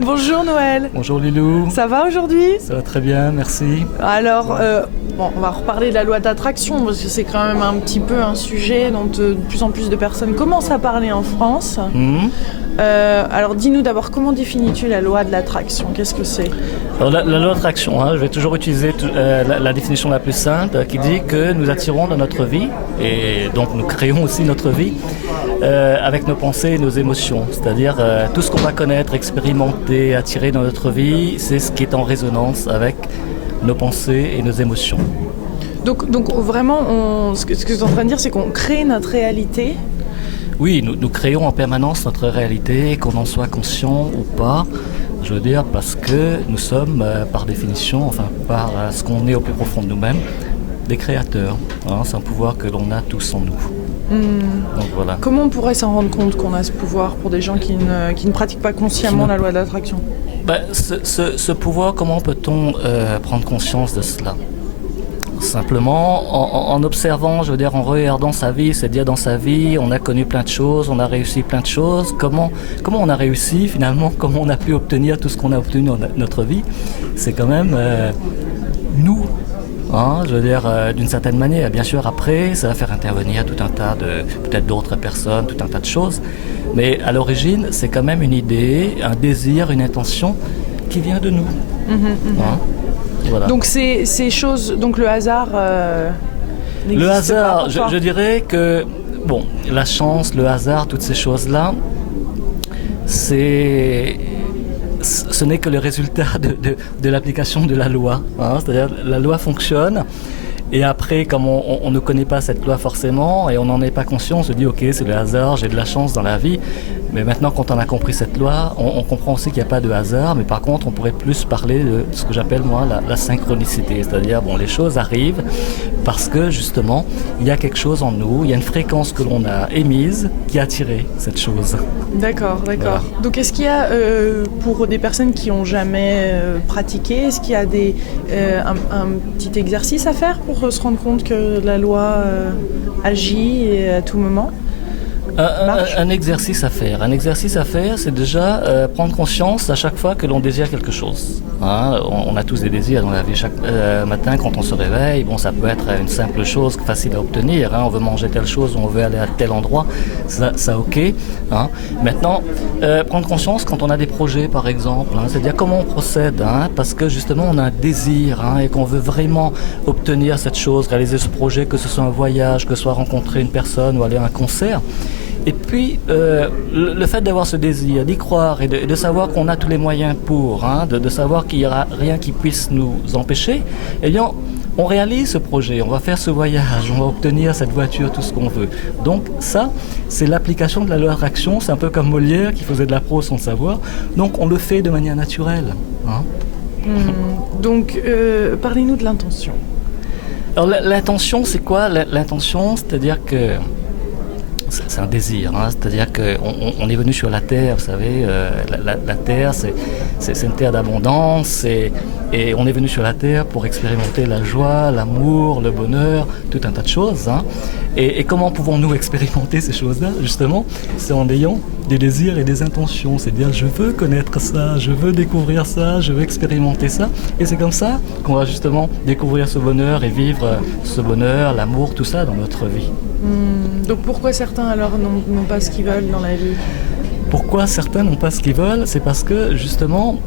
Bonjour Noël. Bonjour Lilou. Ça va aujourd'hui? Ça va très bien, merci. Alors, on va reparler de la loi d'attraction parce que c'est quand même un petit peu un sujet dont de plus en plus de personnes commencent à parler en France. Alors dis-nous d'abord, comment définis-tu la loi de l'attraction? Qu'est-ce que c'est? Alors, la loi d'attraction, je vais toujours utiliser la définition la plus simple qui dit que nous attirons dans notre vie, et donc nous créons aussi notre vie avec nos pensées et nos émotions. C'est-à-dire tout ce qu'on va connaître, expérimenter, attirer dans notre vie, c'est ce qui est en résonance avec nos pensées et nos émotions. Donc vraiment, ce que tu es en train de dire, c'est qu'on crée notre réalité. Oui, nous créons en permanence notre réalité, qu'on en soit conscient ou pas. Je veux dire parce que nous sommes, par définition, enfin par ce qu'on est au plus profond de nous-mêmes, des créateurs. C'est un pouvoir que l'on a tous en nous. Donc voilà. Comment on pourrait s'en rendre compte qu'on a ce pouvoir pour des gens qui ne pratiquent pas consciemment la loi de l'attraction? Ce pouvoir, comment peut-on prendre conscience de cela? Simplement en observant, je veux dire en regardant sa vie, c'est-à-dire dans sa vie, on a connu plein de choses, on a réussi plein de choses. Comment on a réussi finalement, comment on a pu obtenir tout ce qu'on a obtenu dans notre vie? C'est quand même nous. Je veux dire, d'une certaine manière. Bien sûr, après, ça va faire intervenir tout un tas de, peut-être d'autres personnes, tout un tas de choses. Mais à l'origine, c'est quand même une idée, un désir, une intention qui vient de nous. Voilà. Donc ces choses, donc le hasard le hasard, pas je dirais que, bon, la chance, le hasard, toutes ces choses-là, ce n'est que le résultat de l'application de la loi. C'est-à-dire la loi fonctionne et après, comme on ne connaît pas cette loi forcément et on n'en est pas conscient, on se dit ok, c'est le hasard, j'ai de la chance dans la vie. Mais maintenant, quand on a compris cette loi, on comprend aussi qu'il n'y a pas de hasard, mais par contre, on pourrait plus parler de ce que j'appelle moi la synchronicité. C'est-à-dire, les choses arrivent parce que justement, il y a quelque chose en nous, il y a une fréquence que l'on a émise qui a attiré cette chose. D'accord. Voilà. Donc est-ce qu'il y a, pour des personnes qui n'ont jamais pratiqué, est-ce qu'il y a un petit exercice à faire pour se rendre compte que la loi agit à tout moment? Un exercice à faire. Un exercice à faire, c'est déjà prendre conscience à chaque fois que l'on désire quelque chose. On a tous des désirs dans la vie. Chaque matin, quand on se réveille, ça peut être une simple chose facile à obtenir. On veut manger telle chose, on veut aller à tel endroit. Ça ok. Maintenant, prendre conscience quand on a des projets, par exemple. C'est-à-dire comment on procède. Parce que justement, on a un désir et qu'on veut vraiment obtenir cette chose, réaliser ce projet, que ce soit un voyage, que ce soit rencontrer une personne ou aller à un concert. Et puis, le fait d'avoir ce désir, d'y croire et de savoir qu'on a tous les moyens pour, de savoir qu'il n'y aura rien qui puisse nous empêcher, eh bien, on réalise ce projet, on va faire ce voyage, on va obtenir cette voiture, tout ce qu'on veut. Donc ça, c'est l'application de la loi d'attraction, c'est un peu comme Molière qui faisait de la prose sans le savoir. Donc on le fait de manière naturelle. Donc, parlez-nous de l'intention. Alors l'intention, c'est quoi? L'intention, c'est-à-dire que c'est un désir, c'est-à-dire qu'on est venu sur la terre, vous savez, la terre c'est une terre d'abondance et on est venu sur la terre pour expérimenter la joie, l'amour, le bonheur, tout un tas de choses. Et comment pouvons-nous expérimenter ces choses-là? Justement, c'est en ayant des désirs et des intentions, c'est-à-dire je veux connaître ça, je veux découvrir ça, je veux expérimenter ça, et c'est comme ça qu'on va justement découvrir ce bonheur et vivre ce bonheur, l'amour, tout ça dans notre vie. Donc pourquoi certains alors n'ont pas ce qu'ils veulent dans la vie? Pourquoi certains n'ont pas ce qu'ils veulent? C'est parce que justement,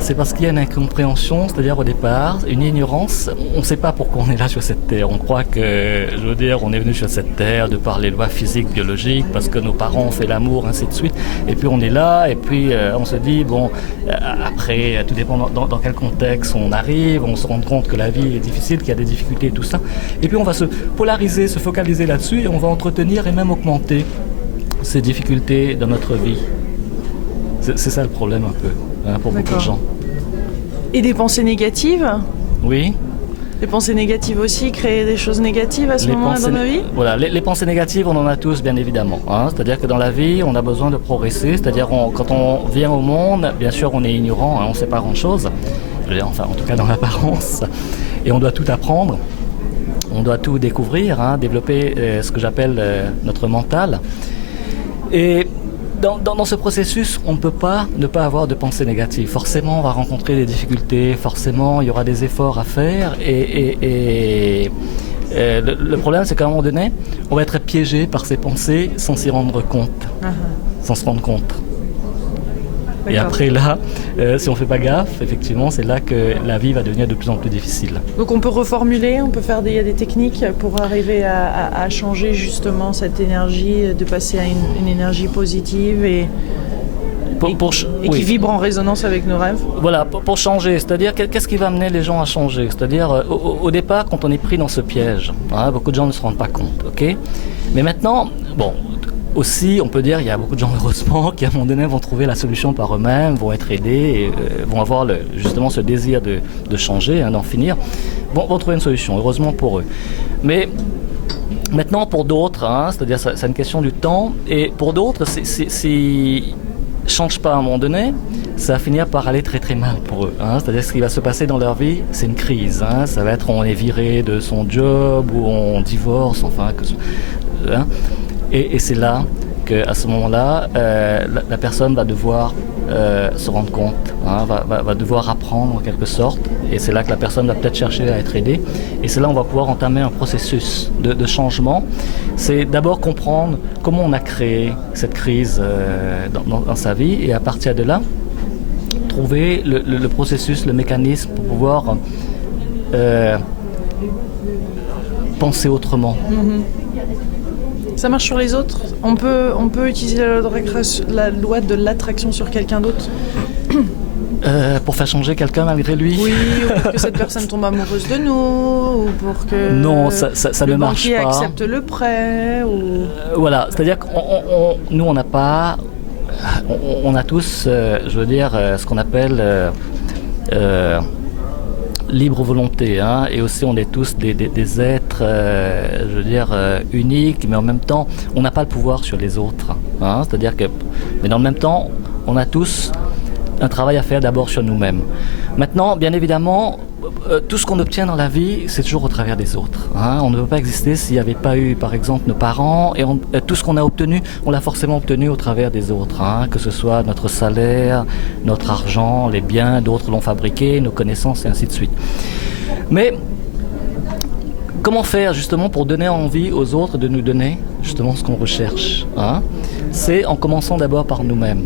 c'est parce qu'il y a une incompréhension, c'est-à-dire au départ, une ignorance. On ne sait pas pourquoi on est là sur cette terre. On croit que, je veux dire, on est venu sur cette terre de par les lois physiques, biologiques, parce que nos parents ont fait l'amour, ainsi de suite. Et puis on est là, et puis on se dit, après, tout dépend dans quel contexte on arrive, on se rend compte que la vie est difficile, qu'il y a des difficultés et tout ça. Et puis on va se polariser, se focaliser là-dessus, et on va entretenir et même augmenter ces difficultés dans notre vie. C'est ça le problème un peu. Pour beaucoup de gens. Et des pensées négatives? Oui. Les pensées négatives aussi, créer des choses négatives à ce moment-là dans nos vies? Voilà, les pensées négatives, on en a tous, bien évidemment. C'est-à-dire que dans la vie, on a besoin de progresser. C'est-à-dire quand on vient au monde, bien sûr, on est ignorant, on ne sait pas grand-chose. Enfin, en tout cas dans l'apparence. Et on doit tout apprendre. On doit tout découvrir, développer ce que j'appelle notre mental. Et dans ce processus, on ne peut pas ne pas avoir de pensée négative. Forcément, on va rencontrer des difficultés, forcément, il y aura des efforts à faire. Le problème, c'est qu'à un moment donné, on va être piégé par ces pensées sans s'y rendre compte, sans se rendre compte. Et après là, si on ne fait pas gaffe, effectivement, c'est là que la vie va devenir de plus en plus difficile. Donc on peut reformuler, on peut faire des techniques pour arriver à changer justement cette énergie, de passer à une énergie positive et qui vibre en résonance avec nos rêves. Voilà, pour changer, c'est-à-dire qu'est-ce qui va amener les gens à changer? C'est-à-dire au départ, quand on est pris dans ce piège, beaucoup de gens ne se rendent pas compte, ok? Mais maintenant, bon... Aussi, on peut dire qu'il y a beaucoup de gens, heureusement, qui à un moment donné vont trouver la solution par eux-mêmes, vont être aidés, et, vont avoir justement ce désir de changer, d'en finir, vont trouver une solution, heureusement pour eux. Mais maintenant, pour d'autres, c'est-à-dire c'est une question du temps, et pour d'autres, s'ils ne changent pas à un moment donné, ça va finir par aller très très mal pour eux. C'est-à-dire ce qui va se passer dans leur vie, c'est une crise. Ça va être on est viré de son job, ou on divorce, enfin... Et c'est là qu'à ce moment-là, la personne va devoir se rendre compte, va devoir apprendre en quelque sorte. Et c'est là que la personne va peut-être chercher à être aidée. Et c'est là qu'on va pouvoir entamer un processus de changement. C'est d'abord comprendre comment on a créé cette crise dans sa vie. Et à partir de là, trouver le processus, le mécanisme pour pouvoir penser autrement. Ça marche sur les autres? On peut utiliser la loi de l'attraction sur quelqu'un d'autre? Pour faire changer quelqu'un malgré lui? Oui, ou pour que cette personne tombe amoureuse de nous, ou pour que non, ça ne marche pas. Le banquier accepte le prêt, ou... Voilà, c'est-à-dire que nous, on n'a pas... On a tous, je veux dire, ce qu'on appelle... libre volonté, et aussi on est tous des êtres, je veux dire, uniques, mais en même temps, on n'a pas le pouvoir sur les autres. C'est-à-dire que, mais dans le même temps, on a tous un travail à faire d'abord sur nous-mêmes. Maintenant, bien évidemment, tout ce qu'on obtient dans la vie, c'est toujours au travers des autres. On ne peut pas exister s'il n'y avait pas eu, par exemple, nos parents, et tout ce qu'on a obtenu, on l'a forcément obtenu au travers des autres, que ce soit notre salaire, notre argent, les biens, d'autres l'ont fabriqué, nos connaissances, et ainsi de suite. Mais comment faire justement pour donner envie aux autres de nous donner justement ce qu'on recherche? C'est en commençant d'abord par nous-mêmes.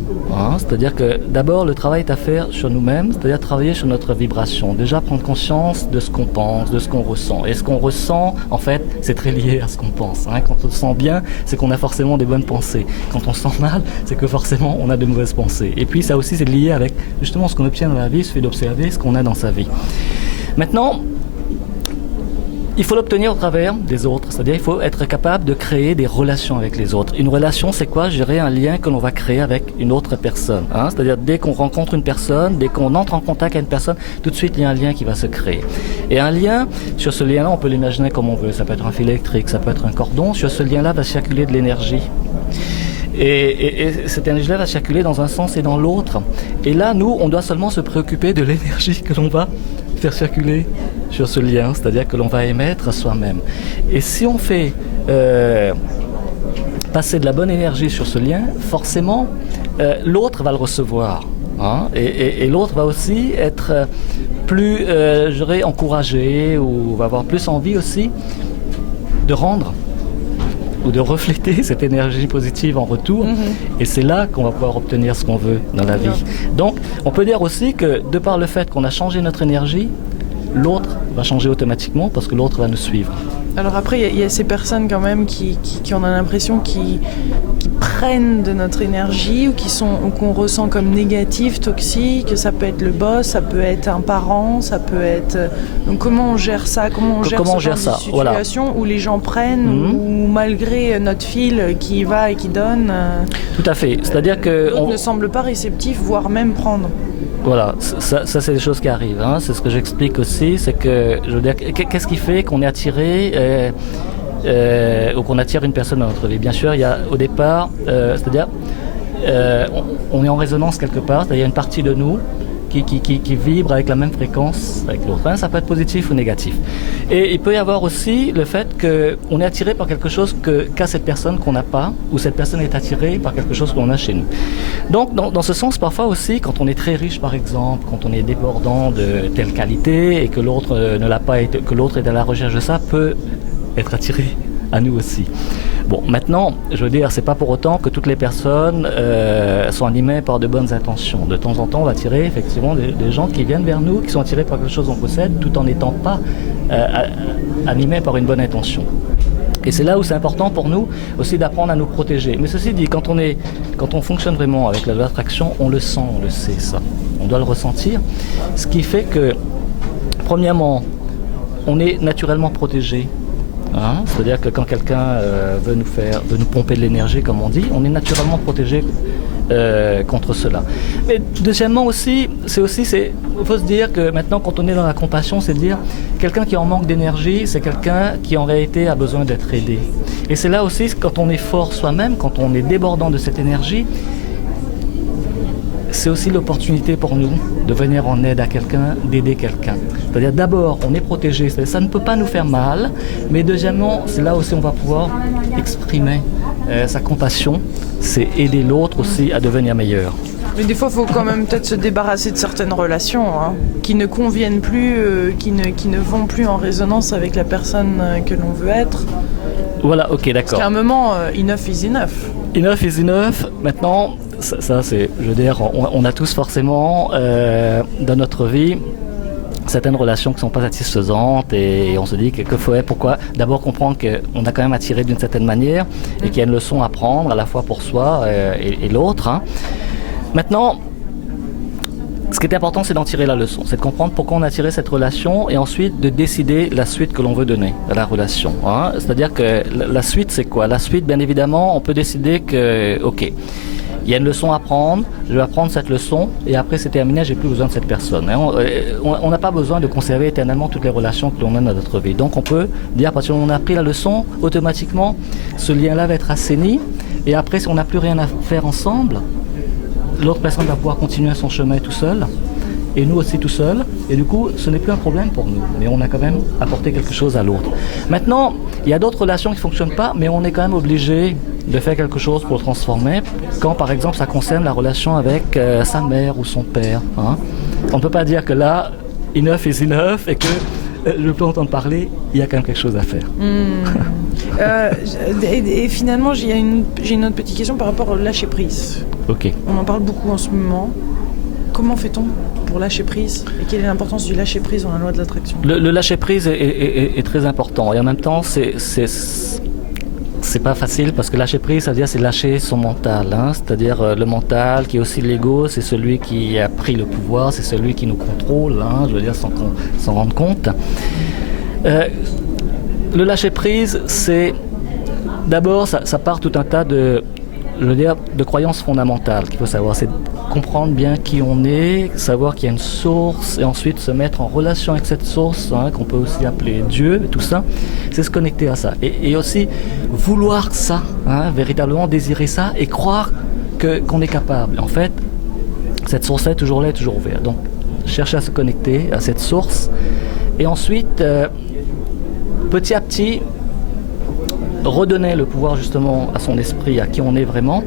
C'est-à-dire que d'abord le travail est à faire sur nous-mêmes, c'est-à-dire travailler sur notre vibration. Déjà prendre conscience de ce qu'on pense, de ce qu'on ressent. Et ce qu'on ressent, en fait, c'est très lié à ce qu'on pense. Quand on se sent bien, c'est qu'on a forcément des bonnes pensées. Quand on se sent mal, c'est que forcément on a de mauvaises pensées. Et puis ça aussi c'est lié avec justement ce qu'on obtient dans la vie, il suffit d'observer ce qu'on a dans sa vie. Maintenant, il faut l'obtenir au travers des autres, c'est-à-dire il faut être capable de créer des relations avec les autres. Une relation, c'est quoi? Je dirais un lien que l'on va créer avec une autre personne. C'est-à-dire dès qu'on rencontre une personne, dès qu'on entre en contact avec une personne, tout de suite il y a un lien qui va se créer. Et un lien, sur ce lien-là, on peut l'imaginer comme on veut. Ça peut être un fil électrique, ça peut être un cordon. Sur ce lien-là va circuler de l'énergie. Et cette énergie-là va circuler dans un sens et dans l'autre. Et là, nous, on doit seulement se préoccuper de l'énergie que l'on va faire circuler sur ce lien, c'est-à-dire que l'on va émettre à soi-même. Et si on fait passer de la bonne énergie sur ce lien, forcément, l'autre va le recevoir. Et l'autre va aussi être plus, je dirais, encouragé ou va avoir plus envie aussi de rendre ou de refléter cette énergie positive en retour. Et c'est là qu'on va pouvoir obtenir ce qu'on veut dans la vie. Donc, on peut dire aussi que de par le fait qu'on a changé notre énergie, l'autre va changer automatiquement parce que l'autre va nous suivre. Alors après, il y a ces personnes quand même qui on a l'impression qui prennent de notre énergie ou qu'on ressent comme négative, toxique. Ça peut être le boss, ça peut être un parent, ça peut être... Donc comment on gère ça? Comment on gère ce genre de situation où les gens prennent ou malgré notre fil qui va et qui donne... Tout à fait. C'est-à-dire que... D'autres ne semblent pas réceptifs, voire même prendre. Voilà, ça c'est des choses qui arrivent. C'est ce que j'explique aussi, c'est que, je veux dire, qu'est-ce qui fait qu'on est attiré ou qu'on attire une personne dans notre vie? Bien sûr, il y a au départ, c'est-à-dire, on est en résonance quelque part, c'est-à-dire il y a une partie de nous qui vibrent avec la même fréquence avec l'autre. Ça peut être positif ou négatif. Et il peut y avoir aussi le fait qu'on est attiré par quelque chose qu'a cette personne qu'on n'a pas, ou cette personne est attirée par quelque chose qu'on a chez nous. Donc dans ce sens, parfois aussi, quand on est très riche par exemple, quand on est débordant de telle qualité et que l'autre ne l'a pas, que l'autre est à la recherche de ça, peut être attiré à nous aussi. Bon, maintenant, je veux dire, c'est pas pour autant que toutes les personnes sont animées par de bonnes intentions. De temps en temps, on va attirer effectivement des gens qui viennent vers nous, qui sont attirés par quelque chose qu'on possède, tout en n'étant pas animés par une bonne intention. Et c'est là où c'est important pour nous aussi d'apprendre à nous protéger. Mais ceci dit, quand on fonctionne vraiment avec la loi d'attraction, on le sent, on le sait ça. On doit le ressentir. Ce qui fait que, premièrement, on est naturellement protégé. C'est-à-dire que quand quelqu'un veut nous pomper de l'énergie, comme on dit, on est naturellement protégé contre cela. Mais deuxièmement aussi, il faut se dire que maintenant, quand on est dans la compassion, c'est de dire quelqu'un qui en manque d'énergie, c'est quelqu'un qui en réalité a besoin d'être aidé. Et c'est là aussi, quand on est fort soi-même, quand on est débordant de cette énergie, c'est aussi l'opportunité pour nous de venir en aide à quelqu'un, d'aider quelqu'un. C'est-à-dire d'abord, on est protégé, ça ne peut pas nous faire mal, mais deuxièmement, c'est là aussi on va pouvoir exprimer sa compassion, c'est aider l'autre aussi à devenir meilleur. Mais des fois, il faut quand même peut-être se débarrasser de certaines relations qui ne conviennent plus, qui ne vont plus en résonance avec la personne que l'on veut être. Voilà, ok, d'accord. Parce qu'à un moment, enough is enough. Enough is enough. Maintenant, ça c'est, je veux dire, on a tous forcément dans notre vie certaines relations qui ne sont pas satisfaisantes et on se dit que pourquoi d'abord comprendre qu'on a quand même attiré d'une certaine manière et qu'il y a une leçon à prendre à la fois pour soi et l'autre. Maintenant, ce qui est important, c'est d'en tirer la leçon, c'est de comprendre pourquoi on a tiré cette relation et ensuite de décider la suite que l'on veut donner à la relation. C'est-à-dire que la suite, c'est quoi? La suite, bien évidemment, on peut décider que, ok, il y a une leçon à prendre, je vais apprendre cette leçon et après c'est terminé, j'ai plus besoin de cette personne. On n'a pas besoin de conserver éternellement toutes les relations que l'on a dans notre vie. Donc on peut dire, à partir du moment où on a appris la leçon, automatiquement, ce lien-là va être assaini et après, si on n'a plus rien à faire ensemble, l'autre personne va pouvoir continuer son chemin tout seul, et nous aussi tout seuls, et du coup, ce n'est plus un problème pour nous, mais on a quand même apporté quelque chose à l'autre. Maintenant, il y a d'autres relations qui ne fonctionnent pas, mais on est quand même obligé de faire quelque chose pour le transformer, quand par exemple ça concerne la relation avec sa mère ou son père. On ne peut pas dire que là, enough is enough, et que je peux entendre parler, il y a quand même quelque chose à faire. Et finalement, j'ai une autre petite question par rapport au lâcher-prise. Ok. On en parle beaucoup en ce moment. Comment fait-on pour lâcher prise? Et quelle est l'importance du lâcher prise dans la loi de l'attraction? Le lâcher prise est très important. Et en même temps, c'est pas facile parce que lâcher prise, ça veut dire c'est lâcher son mental. C'est-à-dire le mental qui est aussi l'ego, c'est celui qui a pris le pouvoir, c'est celui qui nous contrôle, je veux dire sans qu'on s'en rende compte. Le lâcher prise, c'est d'abord, ça part tout un tas de croyances fondamentales qu'il faut savoir. C'est comprendre bien qui on est, savoir qu'il y a une source et ensuite se mettre en relation avec cette source, qu'on peut aussi appeler Dieu, tout ça. C'est se connecter à ça. Et aussi vouloir ça, véritablement désirer ça et croire qu'on est capable. En fait, cette source est toujours là, est toujours ouverte. Donc, chercher à se connecter à cette source et ensuite, petit à petit, redonner le pouvoir justement à son esprit, à qui on est vraiment,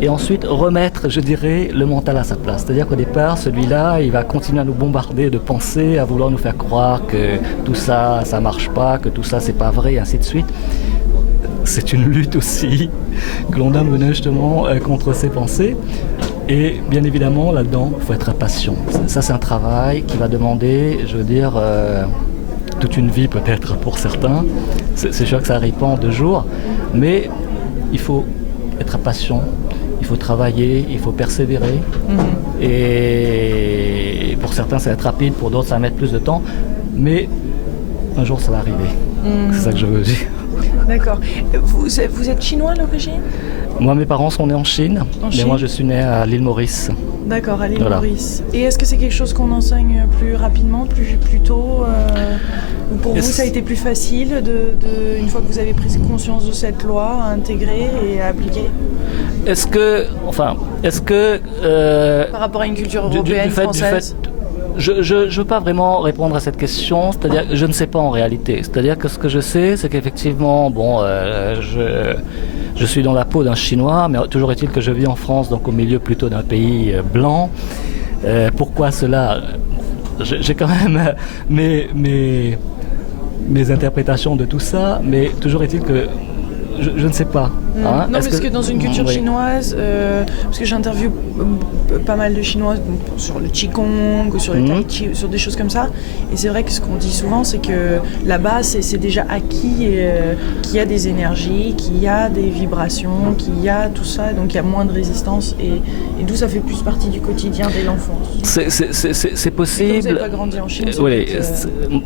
et ensuite remettre, je dirais, le mental à sa place. C'est-à-dire qu'au départ, celui-là, il va continuer à nous bombarder de pensées, à vouloir nous faire croire que tout ça, ça marche pas, que tout ça, c'est pas vrai, et ainsi de suite. C'est une lutte aussi que l'on doit mener justement contre ces pensées. Et bien évidemment, là-dedans, il faut être patient. Ça, c'est un travail qui va demander, je veux dire, toute une vie peut-être pour certains. C'est sûr que ça n'arrive pas en 2 jours, mais il faut être patient, il faut travailler, il faut persévérer. Et pour certains, ça va être rapide, pour d'autres, ça va mettre plus de temps, mais un jour, ça va arriver. C'est ça que je veux dire. D'accord. Vous êtes chinois à l'origine? Moi, mes parents sont nés en Chine, mais moi, je suis né à l'île Maurice. D'accord, à l'île Maurice. Et est-ce que c'est quelque chose qu'on enseigne plus rapidement, plus tôt ou pour vous, ça a été plus facile une fois que vous avez pris conscience de cette loi, à intégrer et à appliquer? est-ce que, Par rapport à une culture européenne, française. Je ne veux pas vraiment répondre à cette question, c'est-à-dire je ne sais pas en réalité. C'est-à-dire que ce que je sais, c'est qu'effectivement, je suis dans la peau d'un Chinois, mais toujours est-il que je vis en France, donc au milieu plutôt d'un pays blanc. Pourquoi cela? J'ai quand même mes interprétations de tout ça, mais toujours est-il que je ne sais pas. Hein? Non, parce que dans une culture chinoise, parce que j'interviewe pas mal de Chinois sur le Qigong, sur le Tai Chi, sur des choses comme ça, et c'est vrai que ce qu'on dit souvent, c'est que là-bas, c'est déjà acquis qu'il y a des énergies, qu'il y a des vibrations, qu'il y a tout ça, donc il y a moins de résistance, et d'où ça fait plus partie du quotidien dès l'enfance. C'est possible. Vous n'avez pas grandi en Chine, oui,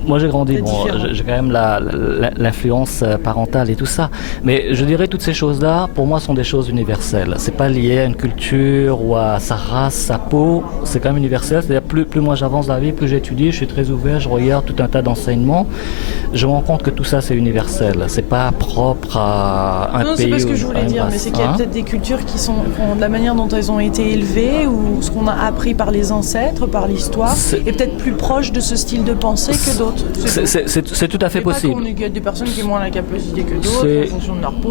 moi j'ai grandi, j'ai quand même l'influence parentale et tout ça, mais je dirais toutes ces choses-là, pour moi, sont des choses universelles. C'est pas lié à une culture ou à sa race, sa peau. C'est quand même universel. C'est-à-dire plus moi j'avance dans la vie, plus j'étudie, je suis très ouvert, je regarde tout un tas d'enseignements. Je me rends compte que tout ça c'est universel. C'est pas propre à un pays. Non, c'est pas ce que je voulais dire, mais c'est qu'il y a peut-être des cultures qui sont de la manière dont elles ont été élevées ou ce qu'on a appris par les ancêtres, par l'histoire, est peut-être plus proche de ce style de pensée que d'autres. C'est tout à fait possible. Il y a des personnes qui ont moins la capacité que d'autres en fonction de leur peau.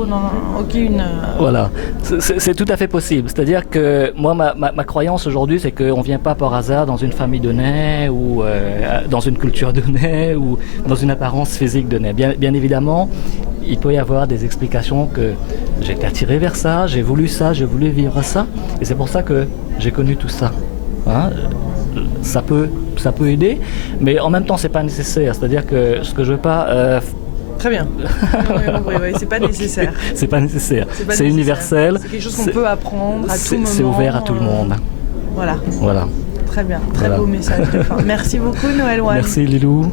Aucune. Voilà, c'est tout à fait possible. C'est-à-dire que moi, ma croyance aujourd'hui, c'est qu'on ne vient pas par hasard dans une famille de nez ou dans une culture de nez ou dans une apparence physique de nez. Bien évidemment, il peut y avoir des explications que j'ai été attiré vers ça, j'ai voulu ça, j'ai voulu vivre ça, et c'est pour ça que j'ai connu tout ça. Hein? Ça peut aider, mais en même temps, c'est pas nécessaire. C'est-à-dire que ce que je veux pas Très bien. Oui, c'est pas nécessaire. C'est pas nécessaire. C'est universel. C'est quelque chose qu'on peut apprendre à tout moment. C'est ouvert à tout le monde. Voilà. Voilà. Très bien. Très beau message de fin. Merci beaucoup, Noël One. Merci, Lilou.